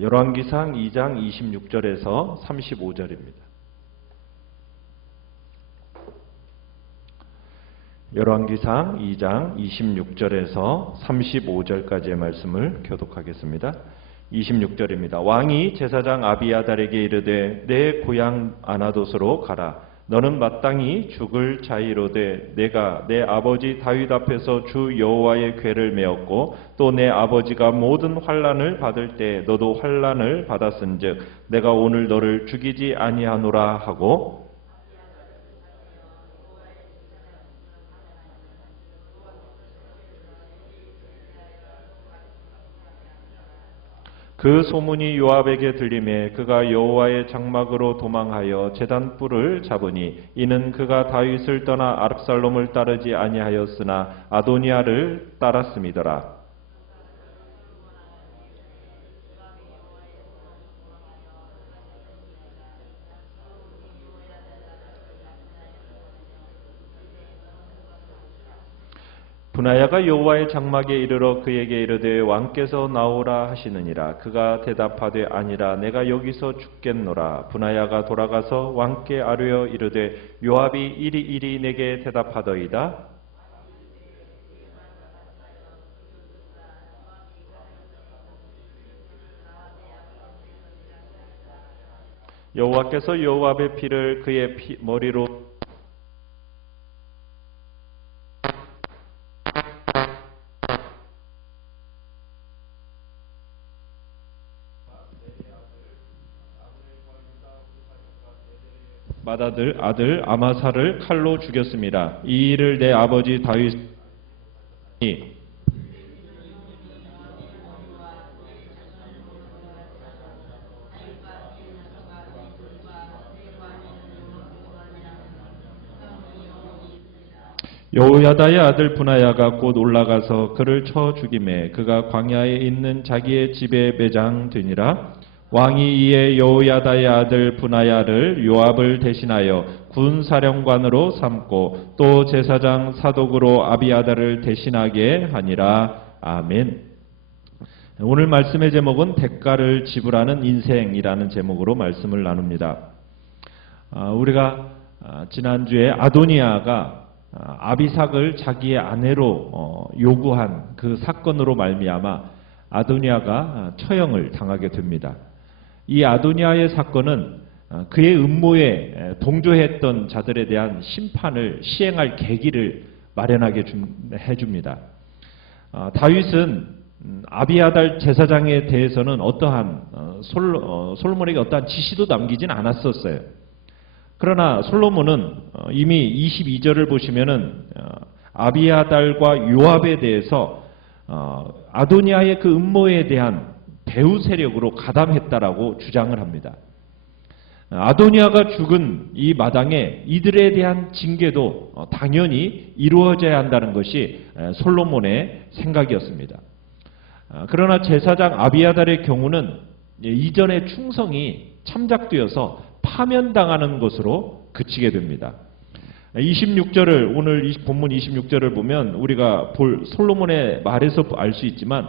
열왕기상 2장 26절에서 35절입니다. 열왕기상 2장 26절에서 35절까지의 말씀을 교독하겠습니다. 26절입니다. 왕이 제사장 아비아달에게 이르되 내 고향 아나돗으로 가라. 너는 마땅히 죽을 자이로되 내가 내 아버지 다윗 앞에서 주 여호와의 궤를 메었고 또 내 아버지가 모든 환난을 받을 때 너도 환난을 받았은즉 내가 오늘 너를 죽이지 아니하노라 하고 그 소문이 요압에게 들림에 그가 여호와의 장막으로 도망하여 제단 뿔을 잡으니 이는 그가 다윗을 떠나 압살롬을 따르지 아니하였으나 아도니아를 따랐음이더라. 분하야가 여호와의 장막에 이르러 그에게 이르되 왕께서 나오라 하시느니라. 그가 대답하되 아니라 내가 여기서 죽겠노라. 분하야가 돌아가서 왕께 아뢰어 이르되 요압이 이리 내게 대답하더이다. 여호와께서 요압의 피를 그의 머리로 맏아들 아들 아마사를 칼로 죽였습니다. 이 일을 내 아버지 다윗이 여호야다의 아들 분하야가 곧 올라가서 그를 쳐 죽이매 그가 광야에 있는 자기의 집에 매장되니라. 왕이 이에 여호야다의 아들 분하야를 요압을 대신하여 군사령관으로 삼고 또 제사장 사독으로 아비아달을 대신하게 하니라. 아멘. 오늘 말씀의 제목은 대가를 지불하는 인생이라는 제목으로 말씀을 나눕니다. 우리가 지난주에 아도니아가 아비삭을 자기의 아내로 요구한 그 사건으로 말미암아 아도니아가 처형을 당하게 됩니다. 이 아도니아의 사건은 그의 음모에 동조했던 자들에 대한 심판을 시행할 계기를 마련하게 해줍니다. 다윗은 아비아달 제사장에 대해서는 어떠한 솔로몬에게 어떠한 지시도 남기진 않았었어요. 그러나 솔로몬은 이미 22절을 보시면은 아비아달과 요압에 대해서 아도니아의 그 음모에 대한 배후 세력으로 가담했다라고 주장을 합니다. 아도니아가 죽은 이 마당에 이들에 대한 징계도 당연히 이루어져야 한다는 것이 솔로몬의 생각이었습니다. 그러나 제사장 아비아달의 경우는 이전의 충성이 참작되어서 파면당하는 것으로 그치게 됩니다. 26절을 오늘 본문 26절을 보면 우리가 볼 솔로몬의 말에서 알 수 있지만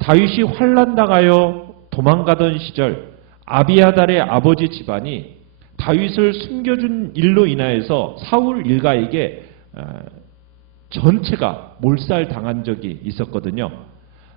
다윗이 환난당하여 도망가던 시절 아비아달의 아버지 집안이 다윗을 숨겨준 일로 인하여서 사울 일가에게 전체가 몰살당한 적이 있었거든요.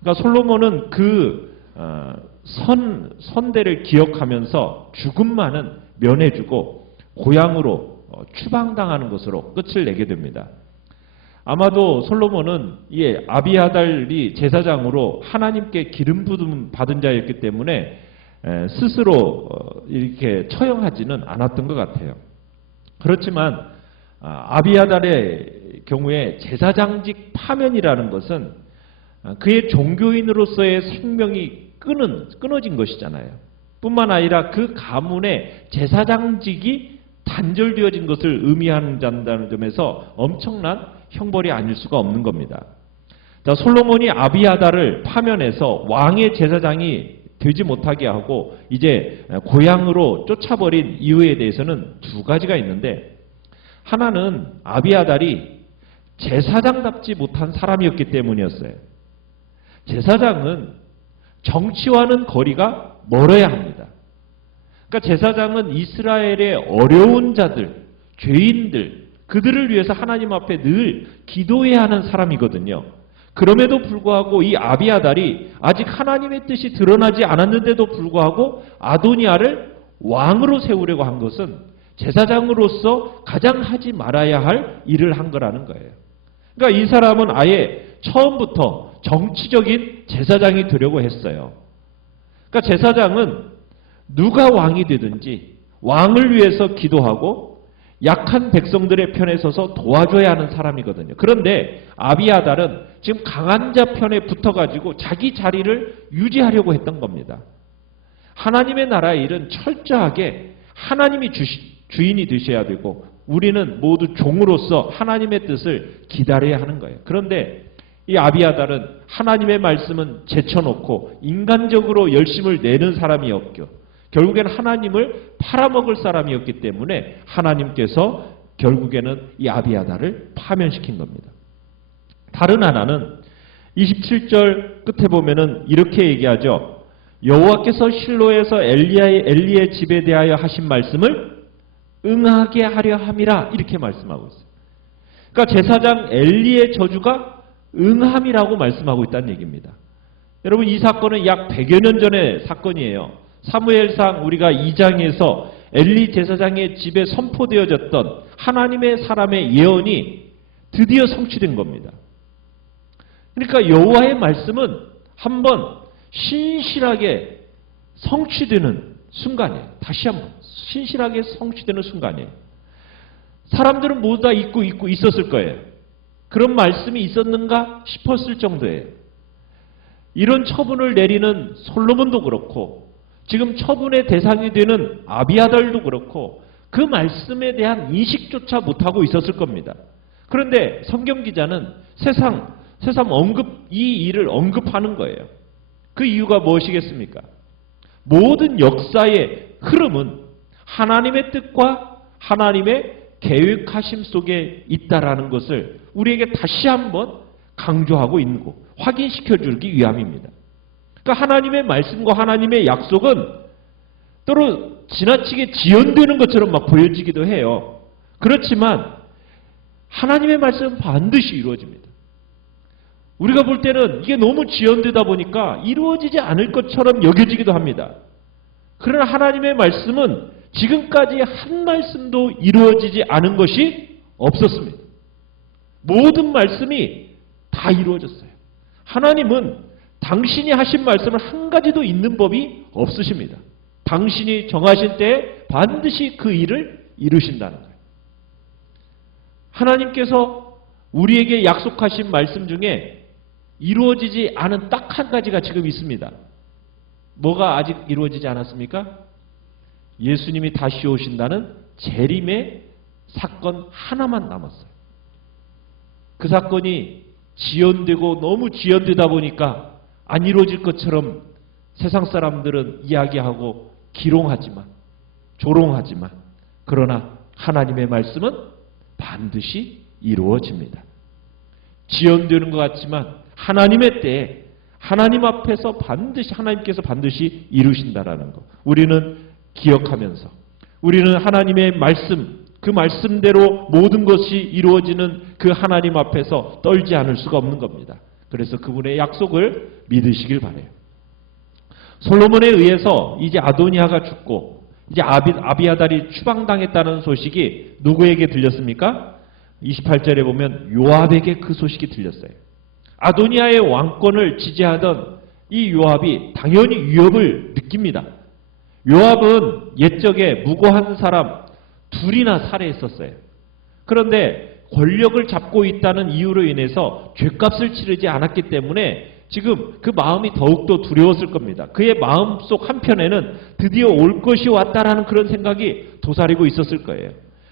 그러니까 솔로몬은 그 선대를 기억하면서 죽음만은 면해주고 고향으로 추방당하는 것으로 끝을 내게 됩니다. 아마도 솔로몬은 아비아달이 제사장으로 하나님께 기름 부음 받은 자였기 때문에 스스로 이렇게 처형하지는 않았던 것 같아요. 그렇지만 아비아달의 경우에 제사장직 파면이라는 것은 그의 종교인으로서의 생명이 끊어진 것이잖아요. 뿐만 아니라 그 가문의 제사장직이 단절되어진 것을 의미한다는 점에서 엄청난 형벌이 아닐 수가 없는 겁니다. 솔로몬이 아비아달을 파면해서 왕의 제사장이 되지 못하게 하고 이제 고향으로 쫓아버린 이유에 대해서는 두 가지가 있는데, 하나는 아비아달이 제사장답지 못한 사람이었기 때문이었어요. 제사장은 정치와는 거리가 멀어야 합니다. 그러니까 제사장은 이스라엘의 어려운 자들, 죄인들, 그들을 위해서 하나님 앞에 늘 기도해야 하는 사람이거든요. 그럼에도 불구하고 이 아비아달이 아직 하나님의 뜻이 드러나지 않았는데도 불구하고 아도니아를 왕으로 세우려고 한 것은 제사장으로서 가장 하지 말아야 할 일을 한 거라는 거예요. 그러니까 이 사람은 아예 처음부터 정치적인 제사장이 되려고 했어요. 그러니까 제사장은 누가 왕이 되든지 왕을 위해서 기도하고 약한 백성들의 편에 서서 도와줘야 하는 사람이거든요. 그런데 아비아달은 지금 강한 자 편에 붙어가지고 자기 자리를 유지하려고 했던 겁니다. 하나님의 나라의 일은 철저하게 하나님이 주인이 되셔야 되고 우리는 모두 종으로서 하나님의 뜻을 기다려야 하는 거예요. 그런데 이 아비아달은 하나님의 말씀은 제쳐놓고 인간적으로 열심을 내는 사람이었고 결국엔 하나님을 팔아먹을 사람이었기 때문에 하나님께서 결국에는 이 아비아달을 파면시킨 겁니다. 다른 하나는 27절 끝에 보면은 이렇게 얘기하죠. 여호와께서 실로에서 엘리의 집에 대하여 하신 말씀을 응하게 하려 함이라, 이렇게 말씀하고 있어요. 그러니까 제사장 엘리의 저주가 응함이라고 말씀하고 있다는 얘기입니다. 여러분, 이 사건은 약 100여 년 전의 사건이에요. 사무엘상 우리가 2장에서 엘리 제사장의 집에 선포되어졌던 하나님의 사람의 예언이 드디어 성취된 겁니다. 그러니까 여호와의 말씀은 한번 신실하게 성취되는 순간이에요. 다시 한번 신실하게 성취되는 순간이에요. 사람들은 모두 다 잊고 있었을 거예요. 그런 말씀이 있었는가 싶었을 정도예요. 이런 처분을 내리는 솔로몬도 그렇고 지금 처분의 대상이 되는 아비아달도 그렇고 그 말씀에 대한 인식조차 못하고 있었을 겁니다. 그런데 성경 기자는 새삼 이 일을 언급하는 거예요. 그 이유가 무엇이겠습니까? 모든 역사의 흐름은 하나님의 뜻과 하나님의 계획하심 속에 있다라는 것을 우리에게 다시 한번 강조하고 있는 거, 확인시켜주기 위함입니다. 그러니까 하나님의 말씀과 하나님의 약속은 때로 지나치게 지연되는 것처럼 막 보여지기도 해요. 그렇지만 하나님의 말씀은 반드시 이루어집니다. 우리가 볼 때는 이게 너무 지연되다 보니까 이루어지지 않을 것처럼 여겨지기도 합니다. 그러나 하나님의 말씀은 지금까지 한 말씀도 이루어지지 않은 것이 없었습니다. 모든 말씀이 다 이루어졌어요. 하나님은 당신이 하신 말씀을 한 가지도 잊는 법이 없으십니다. 당신이 정하실 때 반드시 그 일을 이루신다는 거예요. 하나님께서 우리에게 약속하신 말씀 중에 이루어지지 않은 딱 한 가지가 지금 있습니다. 뭐가 아직 이루어지지 않았습니까? 예수님이 다시 오신다는 재림의 사건 하나만 남았어요. 그 사건이 지연되고 너무 지연되다 보니까 안 이루어질 것처럼 세상 사람들은 이야기하고 기롱하지만, 조롱하지만, 그러나 하나님의 말씀은 반드시 이루어집니다. 지연되는 것 같지만 하나님의 때에 하나님 앞에서 하나님께서 반드시 이루신다라는 것. 우리는 기억하면서 우리는 하나님의 말씀, 그 말씀대로 모든 것이 이루어지는 그 하나님 앞에서 떨지 않을 수가 없는 겁니다. 그래서 그분의 약속을 믿으시길 바라요. 솔로몬에 의해서 이제 아도니아가 죽고 이제 아비아달이 추방당했다는 소식이 누구에게 들렸습니까? 28절에 보면 요압에게 그 소식이 들렸어요. 아도니아의 왕권을 지지하던 이 요압이 당연히 위협을 느낍니다. 요압은 옛적에 무고한 사람 둘이나 살해했었어요. 그런데 권력을 잡고 있다는 이유로 인해서 죗값을 치르지 않았기 때문에 지금 그 마음이 더욱더 두려웠을 겁니다. 그의 마음속 한편에는 드디어 올 것이 왔다라는 그런 생각이 도사리고 있었을 거예요.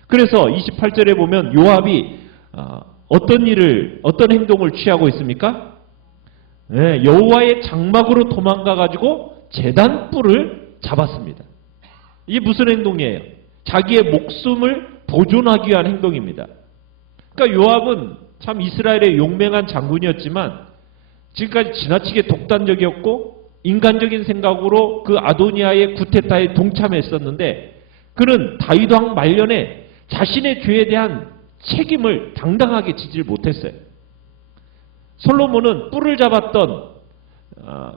그래서 28절에 보면 요압이 어떤 행동을 취하고 있습니까? 네, 여호와의 장막으로 도망가 가지고 제단 뿔을 잡았습니다. 이게 무슨 행동이에요? 자기의 목숨을 보존하기 위한 행동입니다. 그러니까 요압은 참 이스라엘의 용맹한 장군이었지만 지금까지 지나치게 독단적이었고 인간적인 생각으로 그 아도니아의 쿠데타에 동참했었는데 그는 다윗 왕 말년에 자신의 죄에 대한 책임을 당당하게 지질 못했어요. 솔로몬은 뿔을 잡았던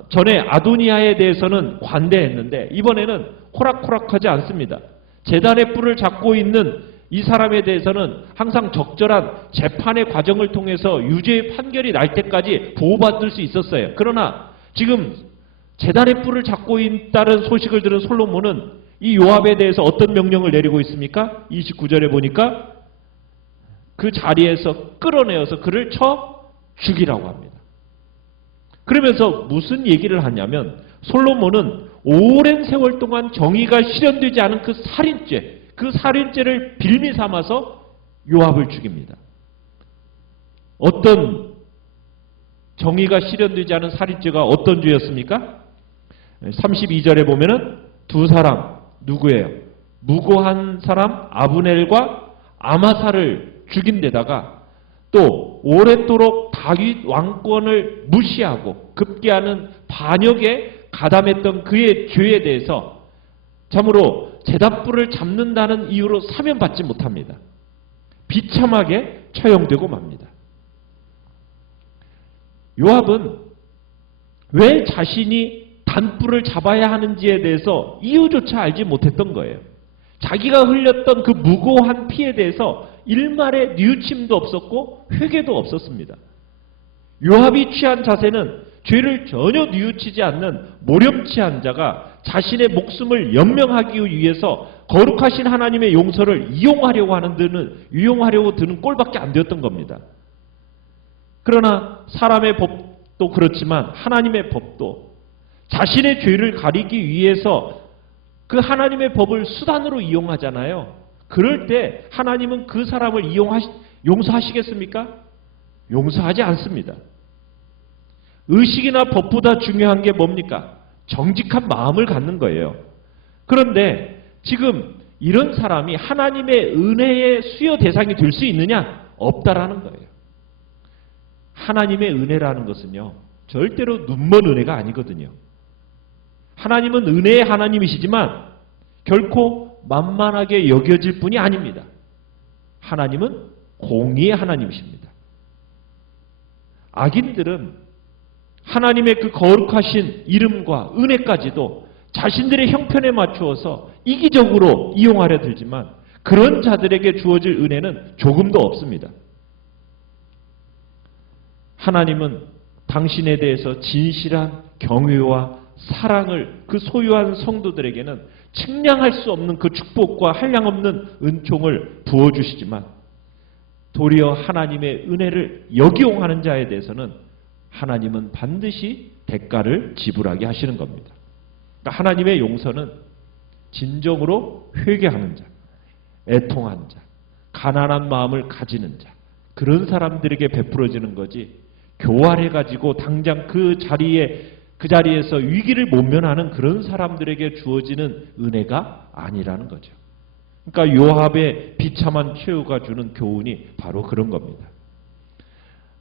전에 아도니아에 대해서는 관대했는데 이번에는 호락호락하지 않습니다. 제단의 뿔을 잡고 있는 이 사람에 대해서는 항상 적절한 재판의 과정을 통해서 유죄의 판결이 날 때까지 보호받을 수 있었어요. 그러나 지금 제단의 뿔을 잡고 있다는 소식을 들은 솔로몬은 이 요압에 대해서 어떤 명령을 내리고 있습니까? 29절에 보니까 그 자리에서 끌어내어서 그를 쳐 죽이라고 합니다. 그러면서 무슨 얘기를 하냐면 솔로몬은 오랜 세월 동안 정의가 실현되지 않은 그 살인죄를 빌미 삼아서 요압을 죽입니다. 어떤 정의가 실현되지 않은 살인죄가 어떤 죄였습니까? 32절에 보면은 두 사람 누구예요? 무고한 사람 아브넬과 아마사를 죽인 데다가 또 오랫도록 다윗 왕권을 무시하고 급기야는 반역에 가담했던 그의 죄에 대해서 참으로 제단뿔을 잡는다는 이유로 사면받지 못합니다. 비참하게 처형되고 맙니다. 요압은 왜 자신이 단뿔을 잡아야 하는지에 대해서 이유조차 알지 못했던 거예요. 자기가 흘렸던 그 무고한 피에 대해서 일말의 뉘우침도 없었고 회개도 없었습니다. 요압이 취한 자세는 죄를 전혀 뉘우치지 않는 모렴치한 자가 자신의 목숨을 연명하기 위해서 거룩하신 하나님의 용서를 유용하려고 드는 꼴밖에 안 되었던 겁니다. 그러나 사람의 법도 그렇지만 하나님의 법도 자신의 죄를 가리기 위해서 그 하나님의 법을 수단으로 이용하잖아요. 그럴 때 하나님은 그 사람을 용서하시겠습니까? 용서하지 않습니다. 의식이나 법보다 중요한 게 뭡니까? 정직한 마음을 갖는 거예요. 그런데 지금 이런 사람이 하나님의 은혜의 수요 대상이 될 수 있느냐? 없다라는 거예요. 하나님의 은혜라는 것은요, 절대로 눈먼 은혜가 아니거든요. 하나님은 은혜의 하나님이시지만 결코 만만하게 여겨질 뿐이 아닙니다. 하나님은 공의의 하나님이십니다. 악인들은 하나님의 그 거룩하신 이름과 은혜까지도 자신들의 형편에 맞추어서 이기적으로 이용하려 들지만 그런 자들에게 주어질 은혜는 조금도 없습니다. 하나님은 당신에 대해서 진실한 경외와 사랑을 그 소유한 성도들에게는 측량할 수 없는 그 축복과 한량없는 은총을 부어주시지만 도리어 하나님의 은혜를 역이용하는 자에 대해서는 하나님은 반드시 대가를 지불하게 하시는 겁니다. 그러니까 하나님의 용서는 진정으로 회개하는 자, 애통한 자, 가난한 마음을 가지는 자, 그런 사람들에게 베풀어지는 거지 교활해가지고 당장 그 자리에서 위기를 모면하는 그런 사람들에게 주어지는 은혜가 아니라는 거죠. 그러니까 요압의 비참한 최후가 주는 교훈이 바로 그런 겁니다.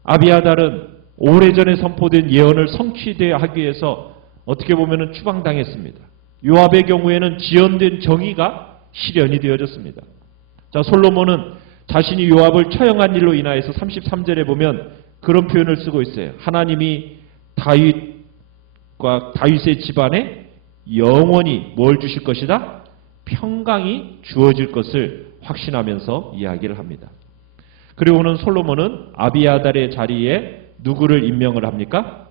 아비아달은 오래전에 선포된 예언을 성취하기 위해서 어떻게 보면 추방당했습니다. 요압의 경우에는 지연된 정의가 실현이 되어졌습니다. 자, 솔로몬은 자신이 요압을 처형한 일로 인하여서 33절에 보면 그런 표현을 쓰고 있어요. 하나님이 다윗의 집안에 영원히 뭘 주실 것이다? 평강이 주어질 것을 확신하면서 이야기를 합니다. 그리고는 솔로몬은 아비아달의 자리에 누구를 임명을 합니까?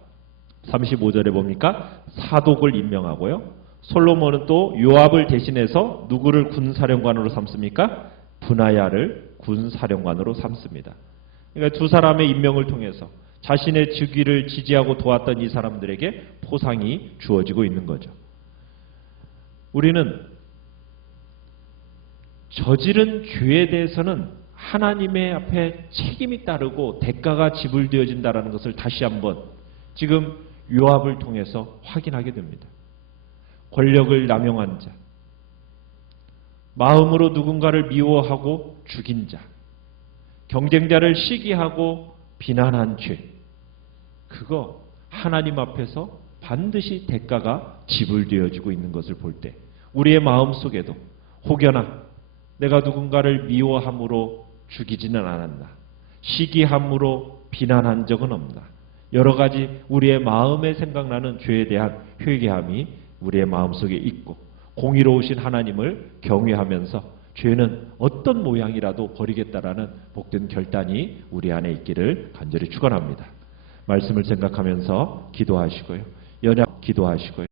35절에 봅니까? 사독을 임명하고요. 솔로몬은 또 요압을 대신해서 누구를 군사령관으로 삼습니까? 브나야를 군사령관으로 삼습니다. 그러니까 두 사람의 임명을 통해서 자신의 즉위를 지지하고 도왔던 이 사람들에게 포상이 주어지고 있는 거죠. 우리는 저지른 죄에 대해서는 하나님의 앞에 책임이 따르고 대가가 지불되어진다는 것을 다시 한번 지금 요압을 통해서 확인하게 됩니다. 권력을 남용한 자, 마음으로 누군가를 미워하고 죽인 자, 경쟁자를 시기하고 비난한 죄, 그거 하나님 앞에서 반드시 대가가 지불되어지고 있는 것을 볼 때 우리의 마음속에도 혹여나 내가 누군가를 미워함으로 죽이지는 않았나, 시기함으로 비난한 적은 없나, 여러 가지 우리의 마음에 생각나는 죄에 대한 회개함이 우리의 마음속에 있고 공의로우신 하나님을 경외하면서 죄는 어떤 모양이라도 버리겠다라는 복된 결단이 우리 안에 있기를 간절히 축원합니다. 말씀을 생각하면서 기도하시고요. 연약 기도하시고요.